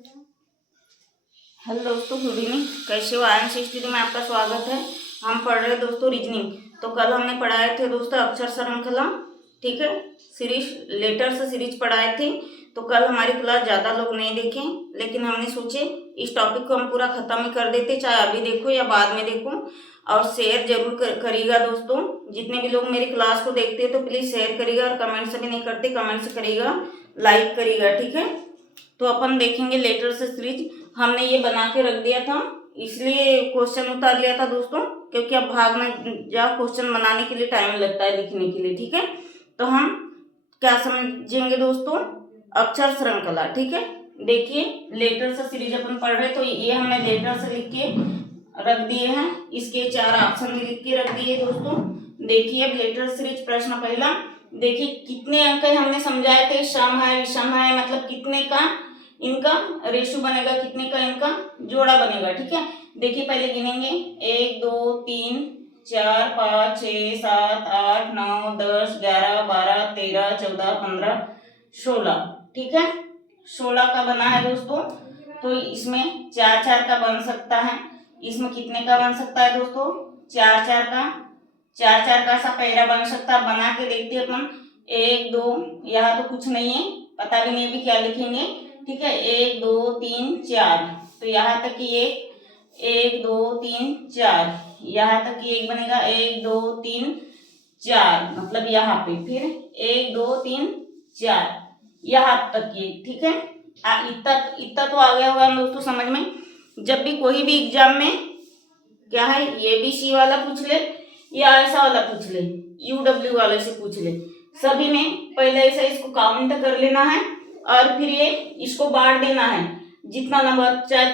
Hello दोस्तों, good evening. कैसे हो? आयन स्टडी में आपका स्वागत है। हम पढ़ रहे दोस्तों रीजनिंग। तो कल हमने पढ़ाए थे दोस्तों अक्षर श्रृंखला, ठीक है, सीरीज लेटर्स सीरीज पढ़ाए थे। तो कल हमारी क्लास ज़्यादा लोग नहीं देखे, लेकिन हमने सोचे इस टॉपिक को हम पूरा ख़त्म ही कर देते, चाहे अभी देखो या बाद में देखो। और शेयर जरूर करिएगा दोस्तों। जितने भी लोग मेरी क्लास को देखते हैं तो प्लीज़ शेयर करिएगा, और कमेंट से भी नहीं करते, कमेंट से करिएगा, लाइक करिएगा, ठीक है। तो अपन देखेंगे लेटर से सीरीज। हमने ये बना के रख दिया था, इसलिए क्वेश्चन उतार लिया था दोस्तों, क्योंकि अब भागना जा क्वेश्चन बनाने के लिए टाइम लगता है लिखने के लिए, ठीक है। तो हम क्या समझेंगे दोस्तों? अक्षर श्रृंखला, ठीक है। देखिए लेटर से सीरीज अपन पढ़ रहे, तो ये हमने लेटर से लिख के रख दिए हैं, इसके 4 ऑप्शन भी लिख के रख दिए दोस्तों। देखिए अब लेटर सीरीज प्रश्न पहला। देखिए कितने अंक है हमने समझाए थे, सम है विषम है, मतलब कितने का इनका रेशो बनेगा, कितने का इनका जोड़ा बनेगा, ठीक है। देखिए पहले गिनेंगे 1 2 3 4 5 6 7 8 9 10 11 12 13 14 15 16, ठीक है। 16 का बना है दोस्तों। तो इसमें 4 4 का बन सकता है। इसमें कितने का बन सकता है दोस्तों? 4 4 का। 4 4 का सा पैरा बन सकता है। बना के देखते हैं अपन। 1 2, यहाँ तो कुछ नहीं है, पता भी नहीं अभी क्या लिखेंगे, ठीक है। 1 2 3 4, तो यहाँ तक ये 1 2 3 4, यहाँ तक ये एक बनेगा 1 2 3 4, मतलब यहाँ पे फिर 1 2 3 4, यहाँ तक ये, ठीक है। इतना इतना तो आ गया होगा दोस्तों समझ में। जब भी कोई भी एग्जाम में क्या है, ये भी सी वाला पूछ ले या ऐसा वाला पूछ ले, UW वाले से पूछ ले, सभी में पहले ऐसा इसको काउंट कर लेना है, और फिर ये इसको बांट देना है जितना नंबर, चाहे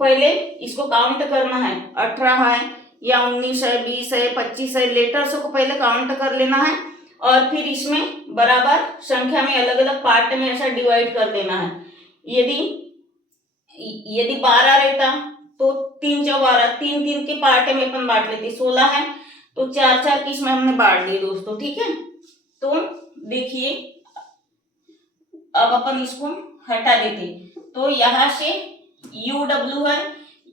पहले इसको काउंट करना है, 18 है या 19 है, 20 है, 25 है, लेटर्स को पहले काउंट कर लेना है, और फिर इसमें बराबर संख्या में अलग अलग पार्ट में ऐसा डिवाइड कर देना है। यदि यदि 12 रहता तो 3 4 12, 3 3 के पार्ट में अपन बांट लेते। 16 है तो 4 4 की इसमें हमने बांट दिए दोस्तों, ठीक है। तो देखिए अब अपन इसको हटा देते, तो यहाँ से UW है,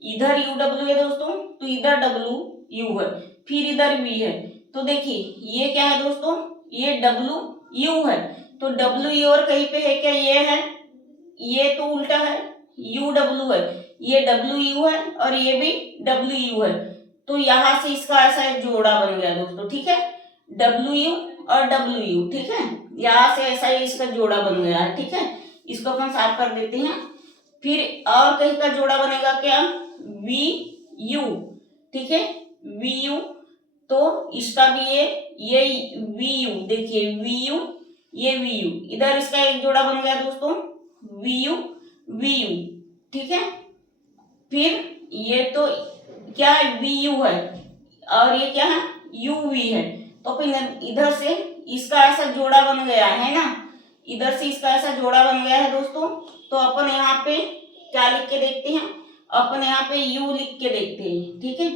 इधर UW है दोस्तों, तो इधर WU है, फिर इधर V है। तो देखिए ये क्या है दोस्तों, ये WU है, तो WU और कहीं पे है क्या, ये है, ये तो उल्टा है, UW है, ये WU है, और ये भी WU है। तो यहाँ से इसका ऐसा जोड़ा बन गया दोस्तों, ठीक है, WU और WU, ठीक है। यहाँ से ऐसा ही इसका जोड़ा बन गया है, ठीक है। इसको अपन साफ कर देते हैं। फिर और कहीं का जोड़ा बनेगा क्या, VU, ठीक है, VU। तो इसका भी ये VU, देखिए VU, ये VU, इधर इसका एक जोड़ा बन गया दोस्तों, VU VU, ठीक है। फिर ये तो क्या है, VU है, और ये क्या है, UV है। तो फिर इधर से इसका ऐसा जोड़ा बन गया है ना, इधर से इसका ऐसा जोड़ा बन गया है दोस्तों। तो अपन यहाँ पे क्या लिख के देखते हैं, अपन यहाँ पे U लिख के देखते हैं, ठीक है।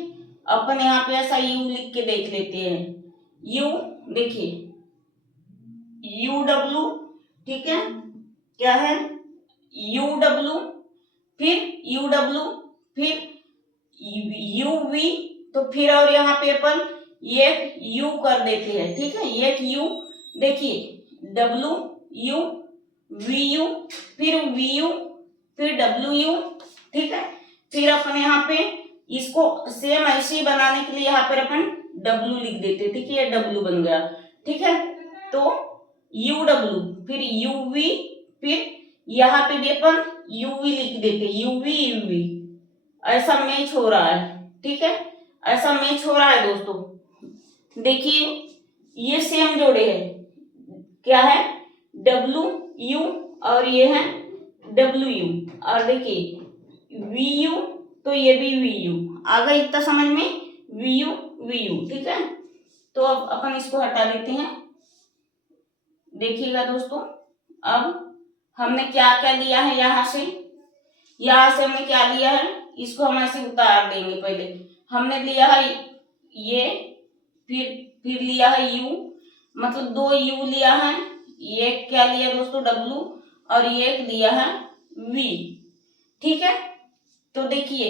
अपन यहाँ पे ऐसा U लिख के देख लेते हैं। U देखिए UW, ठीक है, क्या है UW, फिर UW, फिर UV, तो फिर और यहाँ पे अपन ये U कर देते हैं, ठीक है, ये U, देखिए WU VU, फिर VU, फिर WU, ठीक है। फिर अपन यहाँ पे इसको सेम ऐसे ही बनाने के लिए यहाँ पर अपन W लिख देते, ठीक है, ये W बन गया, ठीक है। तो UW, फिर UV, फिर यहाँ पे भी अपन UV लिख देते, UV, ऐसा मैच हो रहा है, ठीक है, ऐसा मैच हो रहा है दोस्तों। देखिए ये सेम जोड़े हैं, क्या है, WU, और ये है WU, और देखिए VU, तो ये भी VU आ गया, इतना समझ में, VU, ठीक है। तो अब अपन इसको हटा देते हैं। देखिएगा दोस्तों, अब हमने क्या क्या लिया है, यहाँ से हमने क्या लिया है, इसको हम ऐसे उतार देंगे। पहले हमने लिया है ये, फिर लिया है U, मतलब 2 U लिया है, ये क्या लिया दोस्तों W, और ये लिया है V, ठीक है। तो देखिए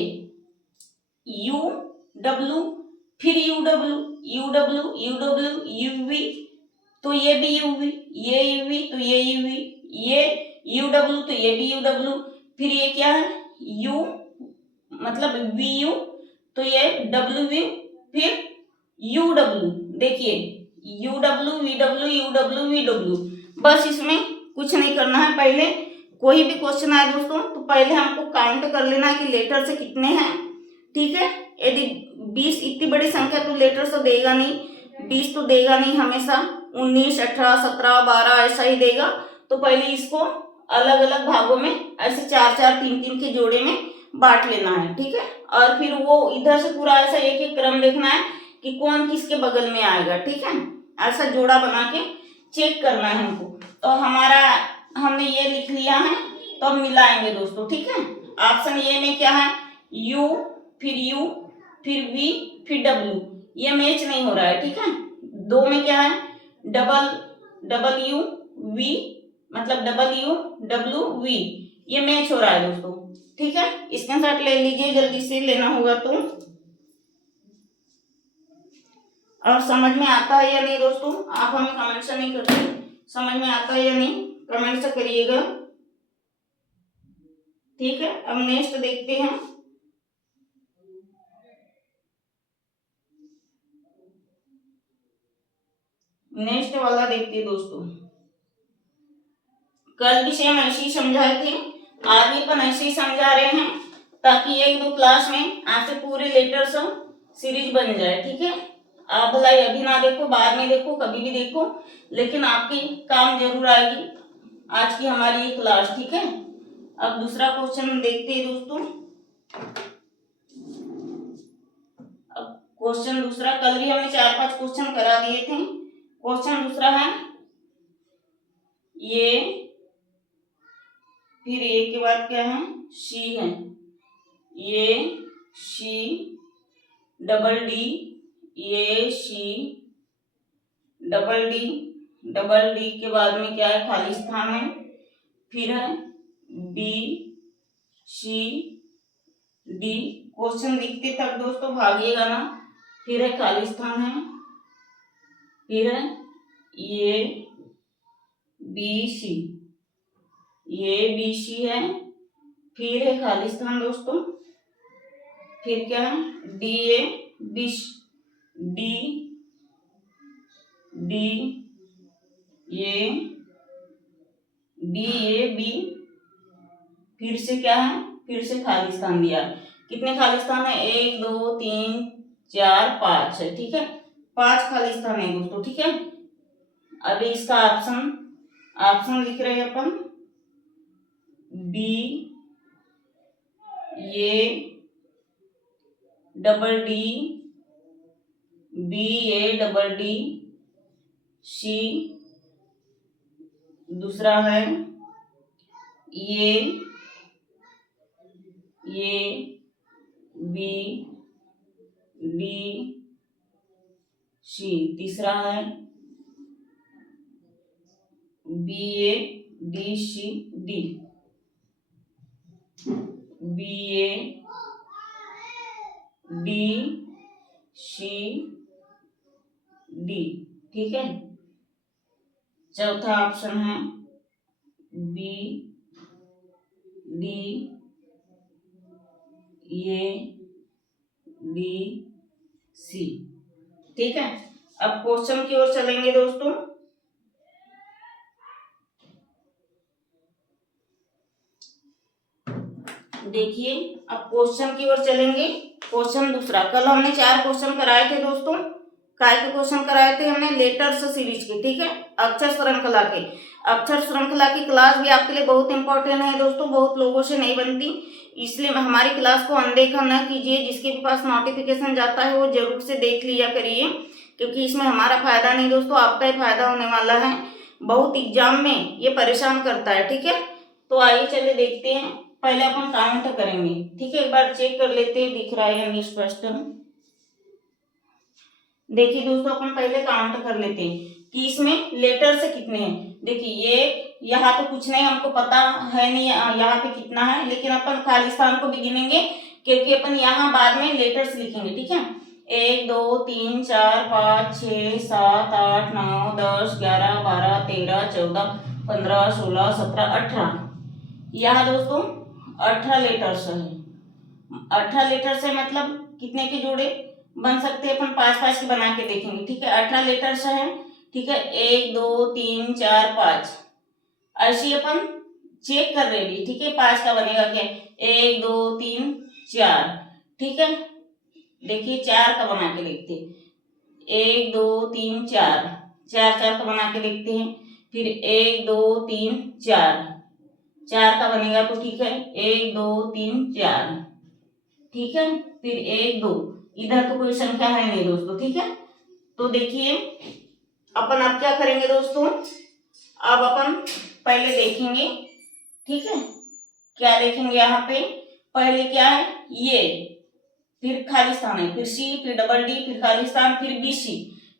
यू डब्ल्यू, फिर U W, U W, U W, UV, तो ये भी यूवी, ये यूवी तो ये यूवी, ये यू डब्ल्यू तो ये भी यू डब्ल्यू, फिर ये क्या है यू मतलब वी यू, तो ये डब्ल्यू वी, फिर यू डब्ल्यू, देखिए U W, V W, U W, V W, बस इसमें कुछ नहीं करना है। पहले कोई भी क्वेश्चन आए दोस्तों तो पहले हमको काउंट कर लेना है कि लेटर से कितने हैं, ठीक है। यदि 20 इतनी बड़ी संख्या तो लेटर तो देगा नहीं, 20 तो देगा नहीं, हमेशा 19, 18, 17, 12 ऐसा ही देगा। तो पहले इसको अलग अलग भागों में ऐसे 4-4, 3-3 के जोड़े में बांट लेना है, ठीक है। और फिर वो इधर से पूरा ऐसा एक एक क्रम देखना है कि कौन किसके बगल में आएगा, ठीक है। ऐसा जोड़ा बना के चेक करना है हमको। तो हमारा हमने ये लिख लिया है, तो अब मिलाएंगे दोस्तों, ठीक है। ऑप्शन ए में क्या है यू, फिर वी, फिर डब्ल्यू, ये मैच नहीं हो रहा है, ठीक है। दो में क्या है डबल यू वी, मतलब डबल यू डब्ल्यू वी, ये मैच हो रहा है दोस्तों, ठीक है। स्क्रीनशॉट ले लीजिए, जल्दी से लेना होगा तो। और समझ में आता है या नहीं दोस्तों, आप हमें कमेंट से नहीं करते, समझ में आता है या नहीं कमेंट से करिएगा, ठीक है। अब नेक्स्ट देखते हैं। नेक्स्ट वाला देखते हैं दोस्तों। कल भी सेम ऐसे ही समझाए थे, आज भी अपन ऐसे ही समझा रहे हैं, ताकि 1-2 क्लास में आपसे पूरे लेटर्स सीरीज बन जाए, ठीक है। आप भलाई अभी ना देखो, बाद में देखो, कभी भी देखो, लेकिन आपके काम जरूर आएगी आज की हमारी ये क्लास, ठीक है। अब दूसरा क्वेश्चन देखते हैं दोस्तों। अब क्वेश्चन दूसरा, कल भी हमने 4-5 क्वेश्चन करा दिए थे। क्वेश्चन दूसरा है ये, फिर ए के बाद क्या है सी है, ये सी डबल डी, ये सी डबल डी के बाद में क्या है खाली स्थान है, फिर है बी सी डी। क्वेश्चन लिखते तक दोस्तों भागिएगा ना, फिर है खाली स्थान है, फिर है ये बी सी, ये बी सी है, फिर है खाली स्थान दोस्तों, फिर क्या है D A B D D ये डी ए बी, फिर से क्या है फिर से खाली स्थान दिया। कितने खाली स्थान है 1 2 3 4 5 है, ठीक है। 5 खाली स्थान है दोस्तों, ठीक है। अभी इसका ऑप्शन लिख रहे हैं अपन, बी ये double D, B A double D C, दूसरा है ये बी डी सी, तीसरा है B A D C D, B A D C D, ठीक है। चौथा ऑप्शन है B D A D C, ठीक है। अब क्वेश्चन की ओर चलेंगे दोस्तों। देखिए अब क्वेश्चन की ओर चलेंगे। क्वेश्चन दूसरा, कल हमने 4 क्वेश्चन कराए थे दोस्तों। काय के क्वेश्चन कराए थे हमने लेटर्स सीरीज के, ठीक है। अक्षर श्रृंखला के, अक्षर श्रृंखला की क्लास भी आपके लिए बहुत इंपॉर्टेंट है दोस्तों, बहुत लोगों से नहीं बनती, इसलिए हमारी क्लास को अनदेखा न कीजिए। जिसके भी पास नोटिफिकेशन जाता है वो जरूर से देख लिया करिए, क्योंकि इसमें हमारा फायदा नहीं दोस्तों, आपका ही फायदा होने वाला है। बहुत एग्जाम में ये परेशान करता है, ठीक है। तो आइए चले देखते हैं, पहले अपन काउंट करेंगे, ठीक है। एक बार चेक कर लेते हैं दिख रहा है या नहीं स्पष्ट। देखिए दोस्तों अपन पहले काउंट कर लेते हैं। कि इसमें लेटर से कितने हैं। देखिए ये यहाँ तो कुछ नहीं, हमको पता है नहीं यहाँ पे कितना है, लेकिन अपन खाली स्थान को भी गिनेंगे क्योंकि अपन यहाँ बाद में लेटर्स लिखेंगे। ठीक है, 1 2 3 4 5 6 7 8 9 10 11 12 13 14 15 16 17 18। यहाँ दोस्तों 18 लेटर्स है। 18 लेटर्स है मतलब कितने के जोड़े बन सकते हैं, अपन 5 5 के बना के देखेंगे। ठीक है, 18 लेटर्स है। ठीक है, 1 2 3 4 5 ऐसे अपन चेक कर रहे हैं। ठीक है, 5 का बनेगा क्या, 1 2 3 4। ठीक है, देखिए 4 का बना के लिखते हैं, 1 2 3 4, 4 4 का बना के लिखते हैं। फिर 1 2 3 4, 4 का बनेगा तो ठीक है 1 2 3 4। ठीक है, फिर 1 2, इधर तो कोई संख्या है नहीं दोस्तों। ठीक है, तो देखिए अपन अब क्या करेंगे दोस्तों, अब अपन पहले देखेंगे। ठीक है, क्या देखेंगे यहाँ पे, पहले क्या है ये, फिर खाली स्थान है, फिर सी, फिर डबल डी, फिर खाली स्थान, फिर बी सी,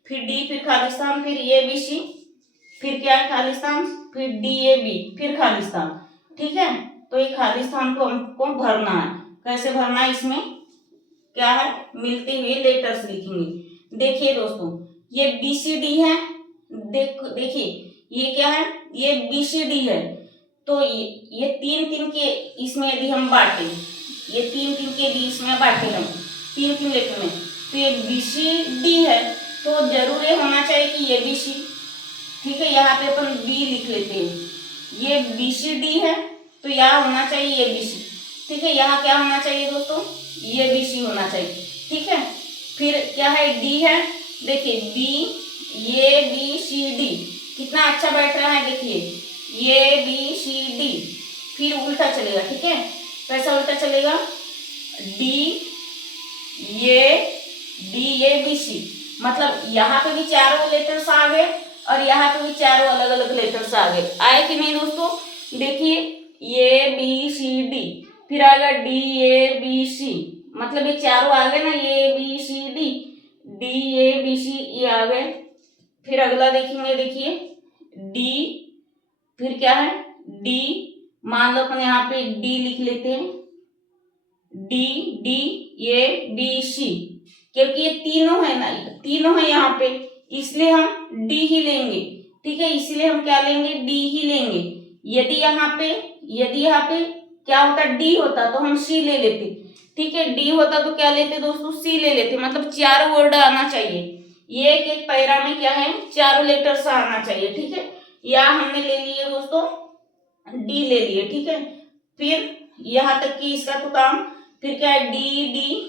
फिर डी, फिर खाली स्थान, फिर ए बी सी, फिर क्या है खाली स्थान, फिर डी ए बी, फिर खाली स्थान। ठीक है, तो ये खाली स्थान को हमको भरना है। कैसे भरना है, इसमें क्या है मिलते हुए लेटर्स लिखेंगे। देखिए दोस्तों ये बी सी डी है, देखिए ये क्या है, ये बी सी डी है। तो ये 3 के इसमें यदि हम बांटे, ये 3 के बीच में बांटे हम 3 लेटर में, तो ये बी सी डी है, तो जरूर ये होना चाहिए कि ये बी सी। ठीक है, यहाँ पे अपन बी लिख लेते हैं, ये बी सी डी है तो यहाँ होना चाहिए ये बी सी। ठीक है, यहाँ क्या होना चाहिए दोस्तों, ये बी सी होना चाहिए। ठीक है, फिर क्या है डी है, देखिए बी ये बी सी डी कितना अच्छा बैठ रहा है, देखिए ये बी सी डी, फिर उल्टा चलेगा। ठीक है, कैसा उल्टा चलेगा, डी ये बी सी, मतलब यहाँ पे भी चारों लेटर्स आ गए और यहाँ पे भी चारों अलग अलग लेटर्स आ गए। आए कि नहीं दोस्तों, देखिए ये बी सी डी, फिर आएगा डी ए बी सी, मतलब ये चारों आ गए ना, A B C D, D A B C, ये आ गए। फिर अगला देखेंगे, देखिए डी, फिर क्या है डी, मान लो अपन यहाँ पे डी लिख लेते हैं, D D A B C, क्योंकि ये तीनों है ना, तीनों है यहाँ पे, इसलिए हम डी ही लेंगे। ठीक है, इसलिए हम क्या लेंगे, डी ही लेंगे। यदि यहाँ पे क्या होता, डी होता तो हम सी ले लेते। ठीक है, डी होता तो क्या लेते दोस्तों, सी ले लेते, मतलब चारों वर्ड आना चाहिए। ये एक पैरा में क्या है, चारों लेटर्स आना चाहिए। ठीक है, या हमने ले लिए दोस्तों डी ले लिए। ठीक है, फिर यहाँ तक कि इसका तो काम, फिर क्या है डी डी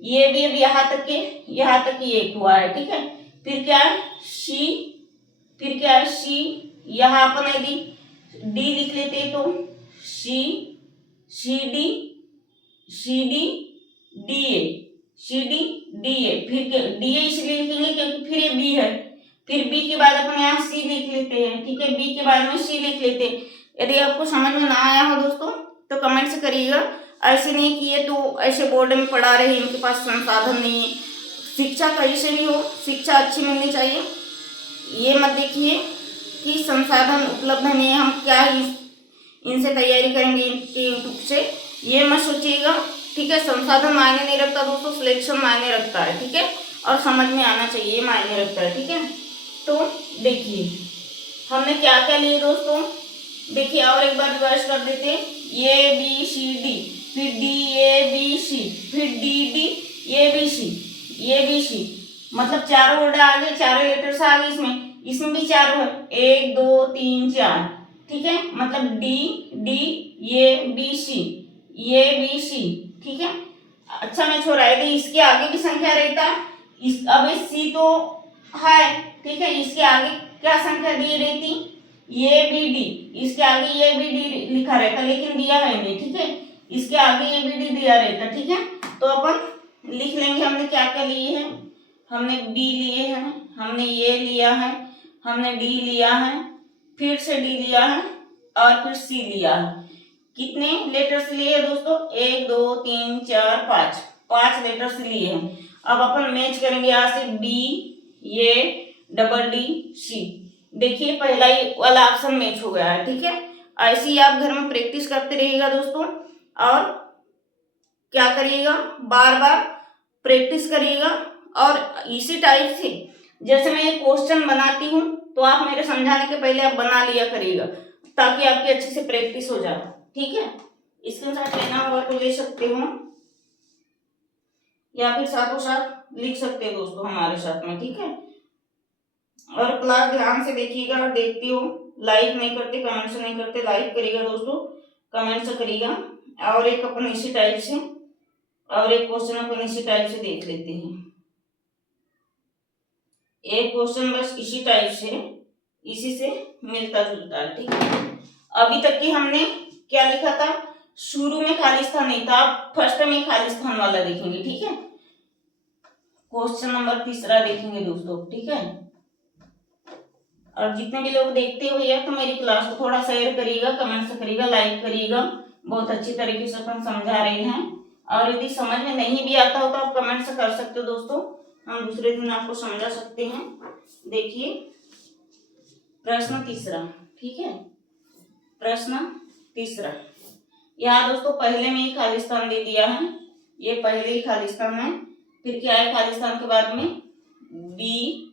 ये भी अब यहाँ तक ये हुआ है। ठीक है, फिर क्या है सी, फिर क्या है सी, यहाँ अपन यदि डी लिख लेते तो सी डी डी ए, फिर डी ए इसलिए लिखेंगे क्योंकि फिर ये बी है, फिर बी के बाद अपन यहाँ सी लिख लेते हैं। ठीक है, बी के बाद में सी लिख लेते हैं। यदि आपको समझ में ना आया हो दोस्तों तो कमेंट से करिएगा। ऐसे नहीं कि ये तो ऐसे बोर्ड में पढ़ा रहे, इनके पास संसाधन नहीं है। शिक्षा कहीं से भी हो, शिक्षा अच्छी मिलनी चाहिए। ये मत देखिए कि संसाधन उपलब्ध नहीं है, हम क्या इनसे तैयारी करेंगे इनके यूट्यूब से, ये मत सोचिएगा। ठीक है, संसाधन मायने नहीं रखता दोस्तों, सिलेक्शन मायने रखता है। ठीक है, और समझ में आना चाहिए मायने रखता है। ठीक है, तो देखिए हमने क्या क्या लिए दोस्तों, देखिए और एक बार रिवाइज कर देते हैं, ए बी सी डी, फिर डी ए बी सी, फिर D D A B C, मतलब चारों वर्ड आ गए, चारों लेटर्स आ गए, इसमें भी चारों है, 1 2 3 4। ठीक है, मतलब D D A B C. ठीक है, अच्छा मैं छोड़ा है, इसके आगे भी संख्या रहता है, अब सी तो है। ठीक है, इसके आगे क्या संख्या दी रहती, ये बी डी, इसके आगे ये बी डी लिखा रहता, लेकिन दिया है नहीं। ठीक है, इसके आगे ये बी डी दिया रहता। ठीक है, तो अपन लिख लेंगे हमने क्या क्या लिए हैं, हमने बी लिए हैं, हमने ये लिया है, हमने डी लिया है, फिर से डी लिया है और फिर सी लिया है। कितने लेटर्स लिए हैं दोस्तों, 1 2 3 4 5 लेटर्स लिए हैं। अब अपन मैच करेंगे यहाँ से बी ये डबल डी सी। देखिए पहला ही वाला ऑप्शन मैच हो गया है, ठीक है। ऐसे ही आप घर में प्रैक्टिस करते रहिएगा दोस्तों, और क्या करिएगा, बार बार प्रैक्टिस करिएगा। और इसी टाइप से जैसे मैं ये क्वेश्चन बनाती हूँ तो आप मेरे समझाने के पहले आप बना लिया करिएगा, ताकि आपकी अच्छे से प्रैक्टिस हो जाए, ठीक है। स्क्रीनशॉट लेना होगा तो ले सकते हो, या फिर साथों साथ लिख सकते हो दोस्तों हमारे साथ में, ठीक है। और क्लास ध्यान से देखिएगा, और देखते हो लाइक नहीं करते, कमेंट से नहीं करते, लाइक करिएगा दोस्तों, कमेंट से करिएगा। और एक अपन इसी टाइप से, और एक क्वेश्चन अपन इसी टाइप से देख लेते हैं। एक क्वेश्चन बस इसी टाइप से, इसी से मिलता जुलता है, ठीक है। अभी तक की हमने क्या लिखा था, शुरू में खाली स्थान नहीं था, आप फर्स्ट में खाली स्थान वाला देखेंगे, ठीक है। क्वेश्चन नंबर तीसरा देखेंगे दोस्तों, ठीक है। और जितने भी लोग देखते हो भैया तो मेरी क्लास को थोड़ा शेयर करिएगा, कमेंट से करिएगा, लाइक करिएगा। बहुत अच्छी तरीके से अपन समझा रहे हैं, और यदि समझ में नहीं भी आता हो तो आप कमेंट से कर सकते हो दोस्तों, हम दूसरे दिन आपको समझा सकते हैं। देखिए प्रश्न तीसरा, ठीक है। प्रश्न तीसरा, यहाँ दोस्तों पहले में ही खाली स्थान दे दिया है, ये पहले ही खाली स्थान है। फिर क्या है खाली स्थान के बाद में, बी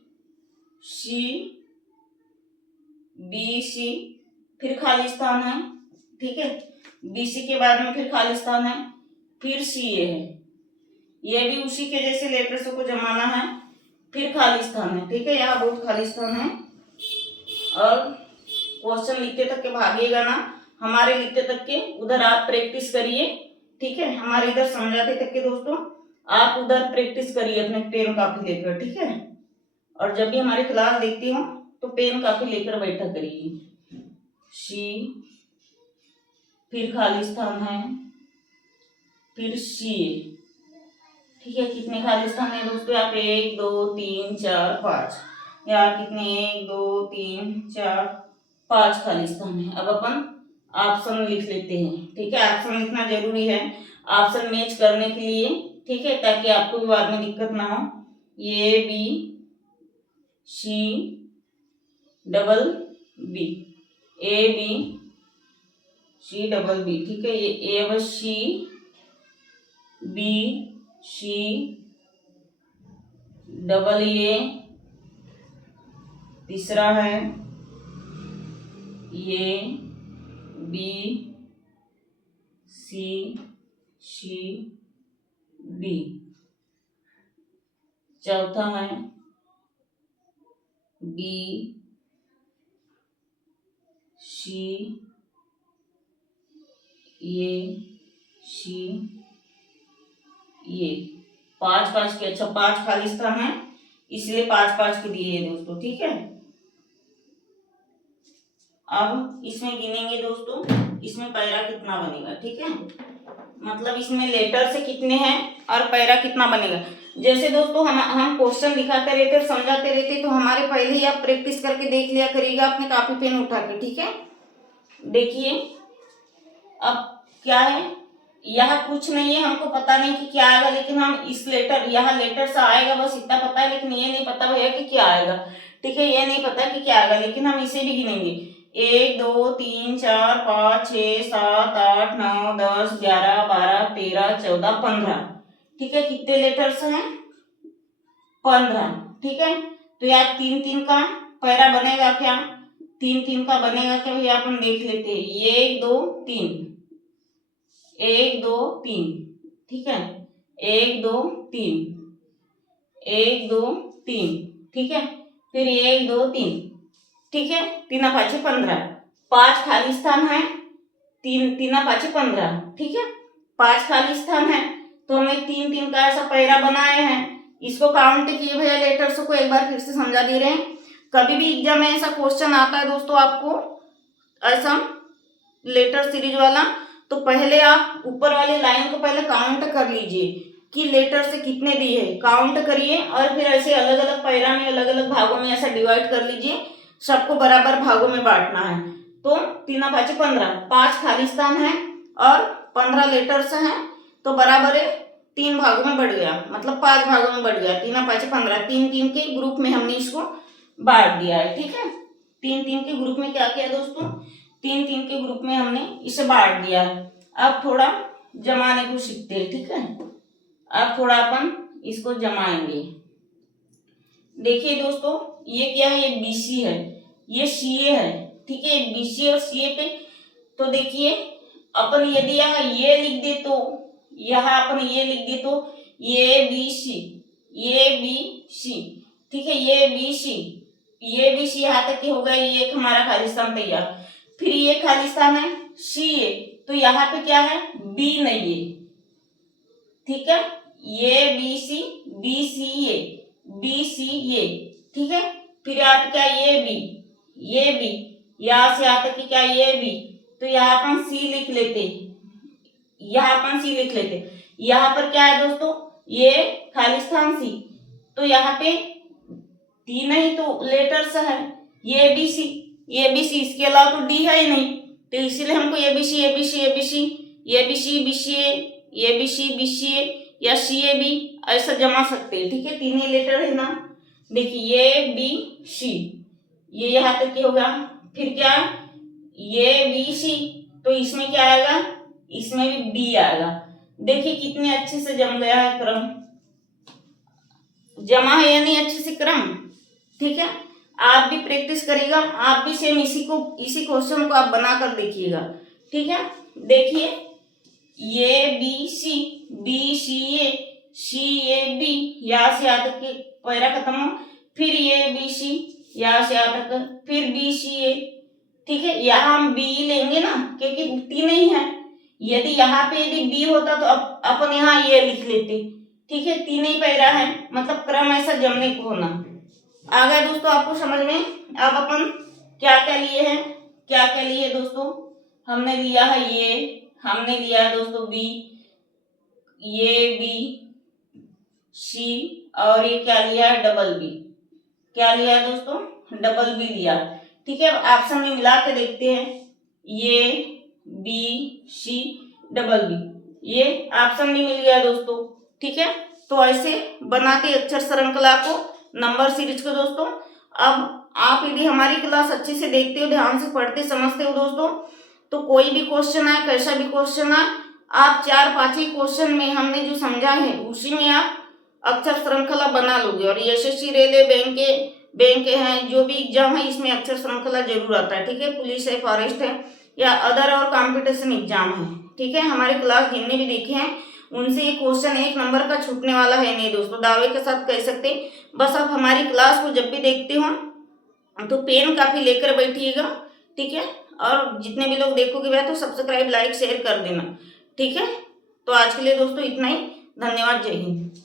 सी, फिर खाली स्थान है, ठीक है। BC के बाद में फिर खाली स्थान है, फिर CA है, ये भी उसी के जैसे लेटर्स को जमाना है, फिर खाली स्थान है, ठीक है। यहाँ बहुत खाली स्थान है। और क्वेश्चन लिखते तक के भागिएगा ना, हमारे लिखते तक के उधर आप प्रैक्टिस करिए, ठीक है। हमारे इधर समझाते तक के दोस्तों आप उधर प्रैक्टिस करिए अपने पेन कॉपी लेकर, ठीक है। और जब भी हमारी क्लास देखती हो तो पेन कॉपी लेकर बैठा करिए। सी, फिर खाली स्थान है, फिर सी, ठीक है। कितने खाली स्थान है दोस्तों, यहाँ पे 1 2 3 4 5, यहाँ कितने 1 2 3 4 5 खाली स्थान है। अब अपन ऑप्शन लिख लेते हैं, ठीक है। ऑप्शन लिखना जरूरी है ऑप्शन मैच करने के लिए, ठीक है, ताकि आपको भी बाद में दिक्कत ना हो। ये B C double B, A B C double B, ठीक है। ये ए बस सी, बी सी डबल ए, तीसरा है ये बी सी सी बी, चौथा है बी सी ये सी ये, 5 5 के, अच्छा 5 खाली स्थान है इसलिए 5 5 के दिए हैं दोस्तों, ठीक है। अब इसमें गिनेंगे दोस्तों, इसमें पैरा कितना बनेगा, ठीक है। मतलब इसमें लेटर से कितने हैं और पैरा कितना बनेगा। जैसे दोस्तों हम क्वेश्चन दिखाते रहते और समझाते रहते, तो हमारे पहले ही आप प्रैक्टिस करके देख लिया करिएगा अपने कॉपी पेन उठा के, ठीक है। देखिए अब क्या है, यहाँ कुछ नहीं है, हमको पता नहीं कि क्या आएगा, लेकिन हम इस लेटर, यहाँ लेटर से आएगा बस इतना पता है, लेकिन ये नहीं पता भैया कि क्या आएगा, ठीक है। ये नहीं पता कि क्या आएगा, लेकिन हम इसे भी गिनेंगे। 1 2 3 4 5 6 7 8 9 10 11 12 13 14 15, ठीक है। कितने लेटर्स हैं, 15, ठीक है। तो यार 3 3 का पैरा बनेगा क्या, 3 3 का बनेगा क्या भैया, अपन देख लेते हैं। 1 2 3, 1 2 3, ठीक है। 1 2 3, 1 2 3, ठीक है। फिर 1 2 3, ठीक है। 3 5 15, 5 खाली स्थान है, 3 3 5 15, ठीक है। 5 खाली स्थान है तो हमें 3 3 का ऐसा पैरा बनाए हैं, इसको काउंट किए भैया लेटर्स को एक बार फिर से समझा दे रहे हैं। कभी भी एग्जाम में ऐसा क्वेश्चन आता है दोस्तों आपको ऐसा लेटर सीरीज वाला, तो पहले आप ऊपर वाली लाइन को पहले काउंट कर लीजिए कि लेटर से कितने दिए हैं, काउंट करिए, और फिर ऐसे अलग अलग पैरा में अलग अलग भागों में ऐसा डिवाइड कर लीजिए, सबको बराबर भागों में बांटना है। तो 3 5 15, 5 खाली स्थान है और 15 लेटर्स हैं, तो बराबर है 3 भागों में बढ़ गया, मतलब 5 भागों में बढ़ गया। 3 5 15, 3 3 के ग्रुप में हमने इसको बांट दिया है। ठीक है, 3-3 के ग्रुप में क्या किया दोस्तों, 3-3 के ग्रुप में हमने इसे बांट दिया है। अब थोड़ा जमाने को सीखते हैं। ठीक है, अब थोड़ा अपन इसको जमाएंगे। देखिए दोस्तों, ये क्या है, ये BC है, ये CA है। ठीक है, BC और CA पे तो देखिए अपन यदि यहाँ ये लिख दे तो यहाँ अपन ये लिख दे तो ये BC, ये BC। ठीक है, ये BC यहाँ तक के हो गया, ये एक हमारा खालिस्तान तैयार। फिर ये खालिस्तान है CA, तो यहाँ पे क्या है, B नहीं है। ठीक है, ये BC, BCA। ठीक है, फिर यहाँ पे क्या, ये B, यहाँ से यहाँ तक कि क्या, ये B, तो यहाँ अपन C लिख लेते, यहाँ पर क्या है दोस्तों, ये खालिस्तान C, तो यहाँ पे तीन ही तो लेटर्स है, ये BC, इसके अलावा तो D है ही नहीं, तो इसीलिए हमको BCA या CAB ऐसा जमा सकते हैं। ठीक है, तीन ही लेटर है ना। देखिए ये BC, ये यहाँ तक क्या होगा, फिर क्या, ये BC, तो इसमें क्या आएगा, इसमें भी B आएगा। देखिए कितने अच्छे से जम गया है, क्रम जमा है या नहीं अच्छे से क्रम। ठीक है, आप भी प्रैक्टिस करिएगा, आप भी सेम इसी क्वेश्चन को आप बनाकर देखिएगा। ठीक है, देखिए ये BC, BCA, CAB, यहाँ से यहाँ तक के पैरा खत्म हो, फिर ये BC, यहाँ से यहाँ तक, फिर BCA। ठीक है, यहाँ हम B लेंगे ना, क्योंकि तीन ही है। यदि यहाँ पे यदि B होता तो अपन यहाँ ये लिख लेते। ठीक है, तीन ही पैरा है, मतलब क्रम ऐसा जमने को होना। आ गया दोस्तों आपको समझ में। अब अपन क्या क्या लिए दोस्तों, हमने लिया है हमने लिया है दोस्तों B, ये B, C, और ये क्या लिया है, डबल B। क्या लिया है दोस्तों, डबल B लिया। ठीक है, ऑप्शन में मिला के देखते हैं, ये B, C, डबल B, ये ऑप्शन में मिल गया दोस्तों। ठीक है, तो ऐसे बनाते अक्षर श्रृंखला को, नंबर सीरीज को दोस्तों। अब आप यदि हमारी क्लास अच्छे से देखते हो, ध्यान से पढ़ते समझते हो दोस्तों, तो कोई भी क्वेश्चन आए, कैसा भी क्वेश्चन आए, आप 4-5 ही क्वेश्चन में हमने जो समझा है उसी में आप अक्षर श्रृंखला बना लोगे। और SSC, रेलवे, बैंक के हैं, जो भी एग्जाम है इसमें अक्षर श्रृंखला जरूर आता है। ठीक है, पुलिस है, फॉरेस्ट है, या अदर और कंपटीशन एग्जाम है। ठीक है, हमारे क्लास जितने भी देखे हैं उनसे ये क्वेश्चन 1 नंबर का छूटने वाला है नहीं दोस्तों, दावे के साथ कह सकते। बस आप हमारी क्लास को जब भी देखते हो तो पेन काफी लेकर बैठिएगा। ठीक है, और जितने भी लोग देखोगे वह तो सब्सक्राइब, लाइक, शेयर कर देना। ठीक है, तो आज के लिए दोस्तों इतना ही। धन्यवाद, जय हिंद।